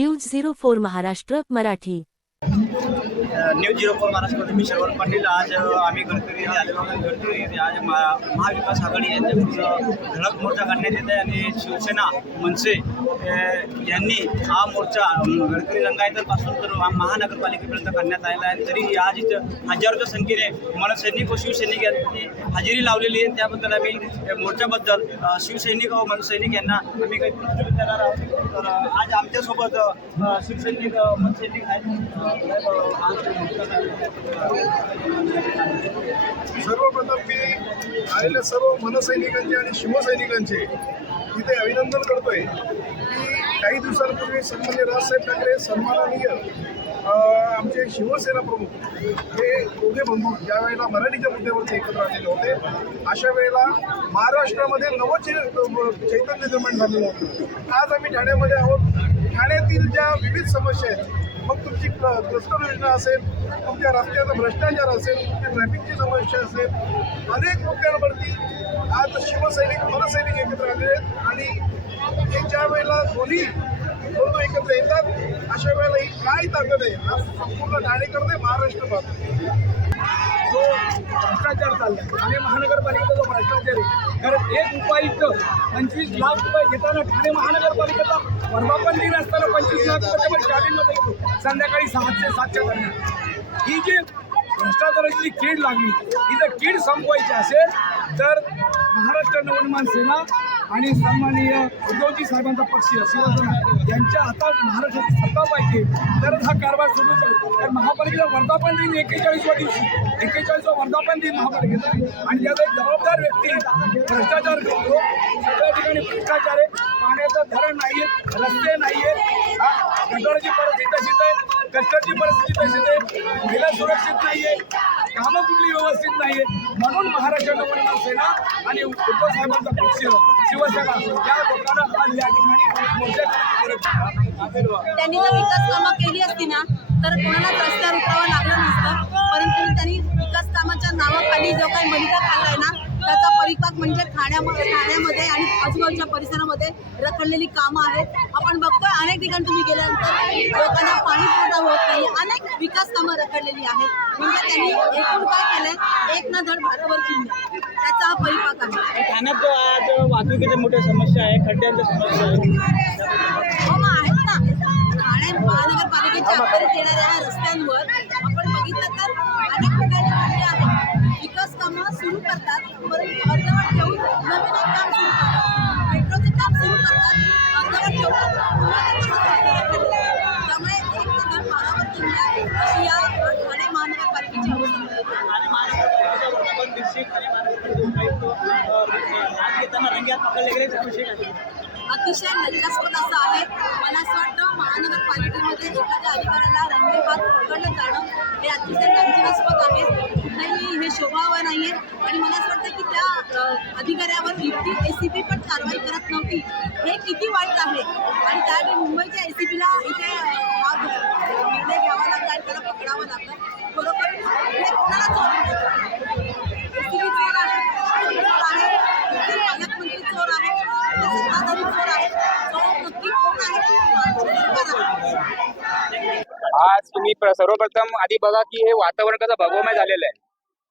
News zero four Maharashtra Marathi. News zero four महाराष्ट्रमध्ये मी शरवण पाटील. आज आम्ही गडकरी येथे आलेलो गडकरी. येथे आज महा- महाविकास आघाडी यांच्याकडून धडक मोर्चा काढण्यात येत आहे. आणि शिवसेना मनसे यांनी हा मोर्चा गडकरी रंगायतरपासून तर महानगरपालिकेपर्यंत काढण्यात आलेला आहे. तरी आज इथं हजारोच्या संख्येने मनसैनिक व शिवसैनिक यांनी हजेरी लावलेली आहे. त्याबद्दल आम्ही मोर्चाबद्दल शिवसैनिक व मनसैनिक यांना आम्ही काही प्रश्न विचारणार आहोत. तर आज आमच्यासोबत शिवसैनिक मनसैनिक आहेत. सर्वप्रथम मी आलेल्या सर्व मनसैनिकांचे आणि शिवसैनिकांचे इथे अभिनंदन करतोय. की काही दिवसांपूर्वी सन्मान्य राजसाहेब ठाकरे सन्माननीय आमचे शिवसेना प्रमुख हे दोघे बंधू ज्या वेळेला मराठीच्या मुद्द्यावरती एकत्र आलेले होते अशा वेळेला महाराष्ट्रामध्ये नवचे चैतन्य निर्माण झालेलं होतं. आज आम्ही ठाण्यामध्ये आहोत. ठाण्यातील ज्या विविध समस्या आहेत मग तुमची क्लस्टर योजना असेल तुमच्या रस्त्याचा भ्रष्टाचार असेल तुमची ट्रॅफिकची समस्या असेल अनेक मुद्द्यांवरती आज शिवसैनिक मनसैनिक एकत्र आले आहेत आणि हे ज्या वेळेला दोन्ही दोन एकत्र येतात अशा वेळेला ही काय ताकद आहे आज संपूर्ण ठाणेकर नाही महाराष्ट्र पाहतो जो भ्रष्टाचार चालला ठाणे महानगरपालिकेचा जो भ्रष्टाचार आहे. कारण एक उपायुक्त पंचवीस लाख रुपये घेताना ठाणे महानगरपालिकेचा वर्धापन दिन असताना पंचवीस लाख रुपये पण शाळेमध्ये घेतो संध्याकाळी सातशे दरम्यान. ही जी भ्रष्टाचाराची कीड लागली ही जर कीड संपवायची असेल तर महाराष्ट्र नवनिर्माण सेना आणि सन्माननीय उद्धवजी साहेबांचा पक्ष शिवसेना यांच्या हातात महाराष्ट्राची सत्ता पाहिजे तरच हा कारभार सुरू चालेल कारण महापालिकेचा वर्धापन दिन एक्केचाळीसवा दिवशी एक्केचाळीसवा वर्धापन दिन महापालिकेचा. आणि त्याचा एक जबाबदार व्यक्ती भ्रष्टाचार करतो सगळ्या ठिकाणी भ्रष्टाचार आहे. पाण्याचं धरण नाही रस्ते नाही आहेत गटाराची परिस्थिती तशीच आहे कष्टाची परिस्थिती तशीच आहे महिला सुरक्षित नाही आहे कामं कुठली व्यवस्थित नाही आहे म्हणून महाराष्ट्र नवनिर्माण सेना आणि उद्धव पक्ष शिवसेना या लोकांना आज या ठिकाणी मोर्चा त्यांनी जर विकास कामं केली असती ना तर कोणालाच रस्त्यावर उतरावं लागलं नसतं. परंतु त्यांनी विकास कामाच्या नावाखाली जो काही मलिदा खाल्लाय ना त्याचा परिपाक म्हणजे ठाण्यामध्ये ठाण्यामध्ये आणि आजूबाजूच्या परिसरामध्ये रखडलेली कामं आहेत. आपण बघतोय अनेक ठिकाणी तुम्ही गेल्यानंतर लोकांना पाणी पुरवठा होत नाही. अनेक विकास कामं रखडलेली आहेत. म्हणजे त्यांनी एकूण काय केलंय? एक न धड भारवर चिन्ह त्याचा हा परिपाक आहे. ठाण्यात जो आज वाहतुकीच्या मोठ्या समस्या आहे खड्ड्यांच्या समस्या आहे हो मग आहेत ना. ठाणे महानगरपालिकेच्या अखत्यारीत येणाऱ्या रस्त्यांवर आपण बघितलं तर अनेक ठिकाणी अतिशय लज्जास्पद असं आहे. मला असं वाटतं महानगरपालिकेमध्ये एखाद्या अधिकाऱ्याला रंगेबाद पकडलं जाणं हे अतिशय लज्जास्पद आहे. कुठेही हे शोभावं नाही आहे आणि मला असं वाटतं की त्या अधिकाऱ्यावर इतकी ए सी पी पण कारवाई करत नव्हती. हे किती वाईट आहे. आणि त्यासाठी मुंबईच्या ए सी पीला इथे अ, हा निर्णय घ्यावा लागला आणि त्याला पकडावं लागलं बरोबर हे कोणाला चोर म्हणायचं एसीबी चोर आहे चोर आहे इथे पालकमंत्री चोर आहे इथे सत्ताधारी चोर आहे चोर नक्की कोण आहे महाराष्ट्र सरकार आहे आज तुम्ही सर्वप्रथम आधी बघा की हे वातावरण कसं भगवमय झालेलं आहे.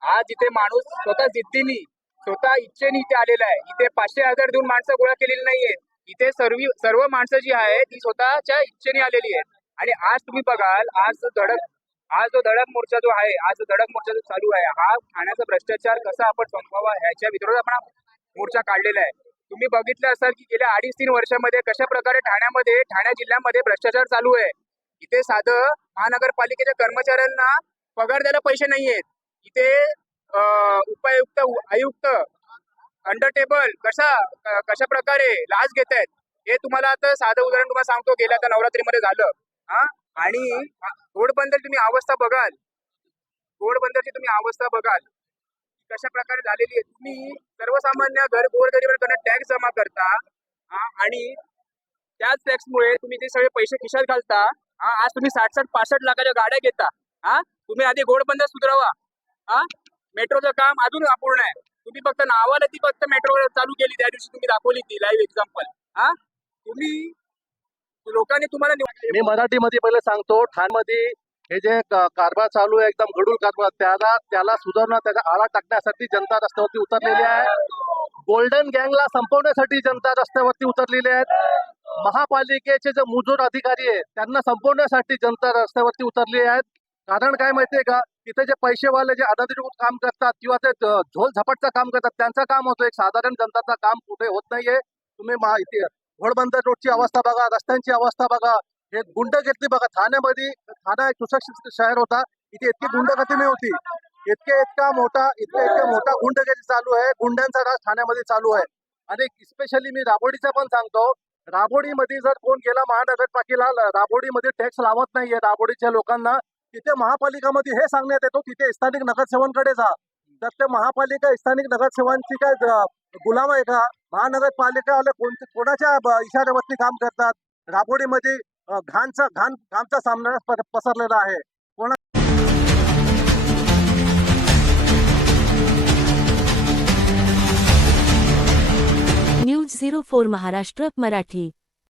आज इथे माणूस स्वतः जिद्दीने स्वतः इच्छेने इथे आलेला आहे. इथे पाचशे हजार देऊन माणसं गोळा केलेली नाहीये इथे सर्व सर्व माणसं जी आहेत ती स्वतःच्या इच्छेने आलेली आहेत. आणि आज तुम्ही बघाल आज जो धडक आज जो धडक मोर्चा जो आहे आज जो धडक मोर्चा जो चालू आहे हा ठाण्याचा भ्रष्टाचार कसा आपण संपवावा ह्याच्या विरोधात आपण मोर्चा काढलेला आहे. तुम्ही बघितलं असाल की गेल्या अडीच तीन वर्षामध्ये कशा प्रकारे ठाण्यामध्ये ठाणे जिल्ह्यामध्ये भ्रष्टाचार चालू आहे. इथे साधं महानगरपालिकेच्या कर्मचाऱ्यांना पगार द्यायला पैसे नाही आहेत इथे उपायुक्त आयुक्त अंडर टेबल कशा कशा प्रकारे लाच घेत आहेत हे तुम्हाला आता साधं उदाहरण तुम्हाला सांगतो. गेल्या आता नवरात्रीमध्ये झालं. हा? आणि घोडबंदर तुम्ही अवस्था बघाल. घोडबंदरची तुम्ही अवस्था बघाल. कशा प्रकारे झालेली आहे? तुम्ही सर्वसामान्य घर गोरगरिबांकडे टॅक्स जमा करता. हा, आणि त्याच टॅक्समुळे तुम्ही ते सगळे पैसे खिशात घालता. हा आज तुम्ही साठ साठ पासष्ट लाखाच्या गाड्या घेता. हा? तुम्ही आधी घोडबंदर सुधारावा. हा? मेट्रोचं काम अजून अपूर्ण आहे. तुम्ही फक्त नावाला ती फक्त मेट्रो चालू केली त्या दिवशी तुम्ही दाखवली ती लाईव्ह एक्झाम्पल हा? तुम्ही लोकांनी तुम्हाला मी मराठीमध्ये पहिले सांगतो ठाणमध्ये हे जे कारभार चालू आहे एकदम गडूळ कारभार त्याला त्याला सुधारणा त्याचा आळा टाकण्यासाठी जनता रस्त्यावरती उतरलेली आहे. गोल्डन गँगला संपवण्यासाठी जनता रस्त्यावरती उतरलेली आहेत. महापालिकेचे जे मुजोर अधिकारी आहेत त्यांना संपवण्यासाठी जनता रस्त्यावरती उतरली आहेत. कारण काय माहितीये का इथे जे पैसेवाले जे अनधिकृत काम करतात किंवा ते झोल झपटचं काम करतात त्यांचं काम होतं एक साधारण जनताचं काम कुठे होत नाहीये. तुम्ही माहिती घोडबंदर रोडची अवस्था बघा रस्त्यांची अवस्था बघा. हे घेतली बघा ठाण्यामध्ये ठाणा एक सुशिक्षित शहर होता. इथे इतकी गुंडगती नाही होती इतके इतका मोठा इतका इतका मोठा गुंडगिरी चालू आहे. गुंड्यांचा राज ठाण्यामध्ये चालू आहे. आणि स्पेशली मी राबोडीचा पण सांगतो राबोडीमध्ये जर कोण गेला महानगरपालिकेला राबोडीमध्ये टॅक्स लावत नाहीये राबोडीच्या लोकांना तिथे महापालिकामध्ये हे सांगण्यात येतो तिथे स्थानिक नगरसेवकांकडे जा. तर ते महापालिका स्थानिक नगरसेवकांची काय गुलाम आहे का? महानगरपालिकावाले कोणाच्या इशाऱ्यावरती काम करतात? राबोडीमध्ये अ, घाणचा घाण घामचा सामना पसरलेला आहे. News zero four Maharashtra Marathi.